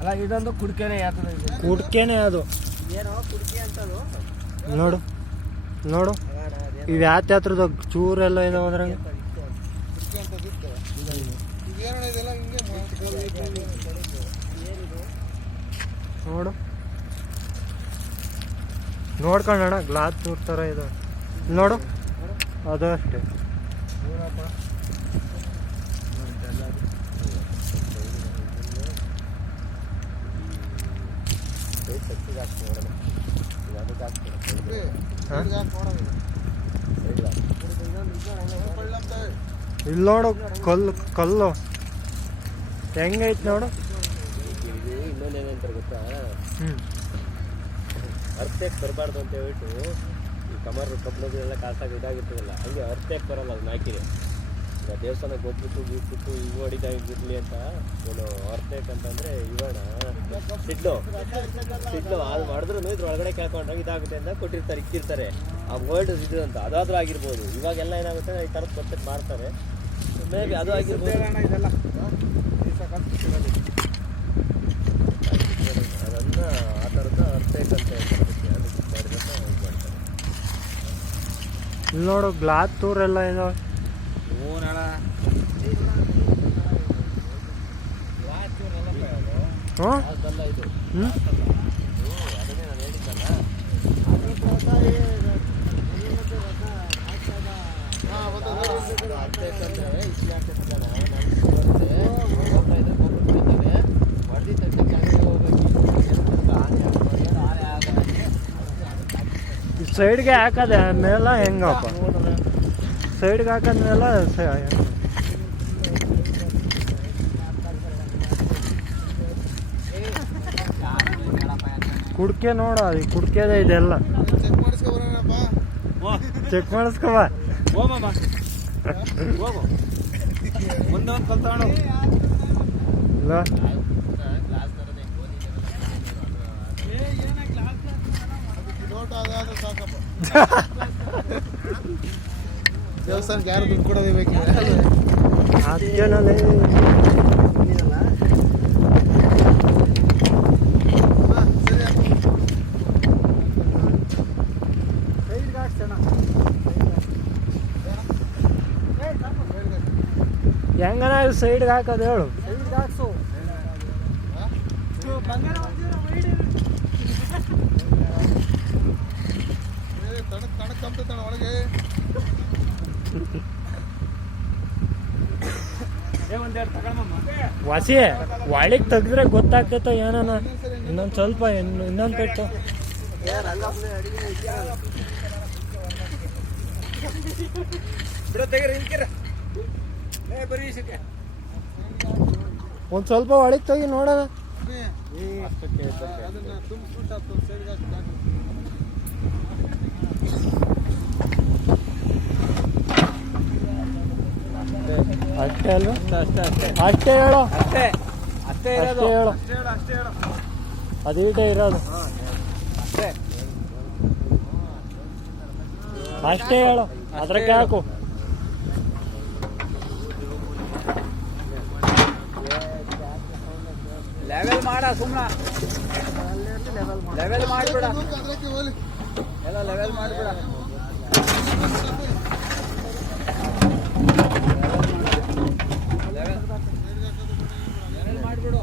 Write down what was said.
ಅಲ್ಲ ಇದೊಂದು ಕುಡ್ಕೆನೆ ಕುಡ್ಕೆನೆ ಅದು ಏನೋ ಕುಡ್ಕೆ ಅಂತದು ನೋಡು ನೋಡು ಇವು ಯಾತ್ರದ ಚೂರೆಲ್ಲ ಇದಾವ ಅದ್ರಾಗ ನೋಡು ನೋಡ್ಕೊಳ್ಳೋಣ ಗ್ಲಾಸ್ ಚೂರ್ ಥರ ಇದು ನೋಡು ಅದು ಅಷ್ಟೇ ಇಲ್ಲಿ ನೋಡು ಕಲ್ಲು ಹೆಂಗೈತೆ ನೋಡು. ಇನ್ನೊಂದೇನಂತಾರೆ ಗೊತ್ತಾ, ಅರ್ಥಕ್ಕೆ ಬರಬಾರ್ದು ಅಂತ ಹೇಳ್ಬಿಟ್ಟು ಈ ಕಬ್ಬಣದೆಲ್ಲ ಕಾಸಾಗ ಇದಾಗಿರ್ತದಲ್ಲ, ಹಂಗೆ ಅರ್ಥಕ್ಕೆ ಬರಲ್ಲ ಅದು ನಾಕಿರಿ. ಈಗ ದೇವಸ್ಥಾನಕ್ಕೆ ಹೋಗ್ಬಿಟ್ಟು ಬಿಟ್ಬಿಟ್ಟು ಹಿಂಗೆ ಹೊಡಿತಾಗಿರ್ಲಿ ಅಂತ ಏನು ಅರ್ಥಕ್ಕೆ ಅಂತಂದರೆ ಇವಣ ಸಿಡ್ಲು ಅದು ಮಾಡಿದ್ರು ಇದ್ರ ಒಳಗಡೆ ಕೇಳ್ಕೊಂಡ್ರೆ ಇದಾಗುತ್ತೆ ಅಂತ ಕೊಟ್ಟಿರ್ತಾರೆ, ಇಕ್ಕಿರ್ತಾರೆ. ಆ ವರ್ಡ್ ಇದು ಅಂತ ಅದಾದ್ರೂ ಆಗಿರ್ಬೋದು. ಇವಾಗೆಲ್ಲ ಏನಾಗುತ್ತೆ ಈ ಥರದ ಪರ್ಫೆಕ್ಟ್ ಮಾಡ್ತಾರೆ, ಮೇ ಬಿ ಅದು ಆಗಿರ್ಬೋದು. ಇದೆಲ್ಲ ಅದನ್ನು ಆ ಥರದ ಅರ್ಥಕ್ಕೆ ಅಂತ ಹೇಳ್ತಾರೆ, ಅದಕ್ಕೆ ಮಾಡ್ತಾರೆ. ಇಲ್ಲಿ ನೋಡು ಗ್ಲಾಸ್ ತೂರೆಲ್ಲ ಇದಾವೆ. ಅದನ್ನೇ ನಾನು ಹೇಳಿದ್ದಲ್ಲ, ಸೈಡ್ಗೆ ಹಾಕದೆ ಮೇಲ ಹೆಂಗಪ್ಪ, ಸೈಡ್ಗೆ ಹಾಕದ್ಮೇಲೆ ಕುಡ್ಕೆ ನೋಡ, ಅದು ಕುಡ್ಕೆದ ಇದೆಲ್ಲ ಚೆಕ್ ಮಾಡಿಸ್ಕೊಬ. ಮುಂದೆ ಒಂದು ಕಲ್ತಾಣು ಇಲ್ಲ ದೇವಸ್ಥಾನಕ್ಕೆ ಯಾರು ದುಡ್ಡು ಕೊಡೋದೇ ಬೇಕು. ಅದಕ್ಕೇನಲ್ಲಿ ಹೆಂಗನ ಸೈಡ್ಗೆ ಹಾಕೋದು ಹೇಳು. ವಾಸಿ ಒಳಗೆ ತೆಗ್ದ್ರೆ ಗೊತ್ತಾಗ್ತೈತ ಏನಾನ. ಇನ್ನೊಂದು ಸ್ವಲ್ಪ ಇನ್ನೊಂದು ಪೆಟ್ಟು ಒಂದು ಸ್ವಲ್ಪ ಒಳಗೆ ತೆಗಿ ನೋಡೋಣ. ಅಷ್ಟೇ ಅಲ್ವಾ? ಅಷ್ಟೇ ಹೇಳು, ಅಷ್ಟೇ ಹೇಳು, ಅದೀಟೇ ಇರೋದು ಅಷ್ಟೇ ಹೇಳು. ಅದ್ರಕ್ಕೆ ಹಾಕು. ಲೆವೆಲ್ ಮಾಡ, ಸುಮ್ಮನೆ ಲೆವೆಲ್ ಮಾಡಿಬಿಡ, ಎಲ್ಲ ಲೆವೆಲ್ ಮಾಡಿಬಿಡ. ಲೆವೆಲ್ ಮಾಡಿಬಿಡು.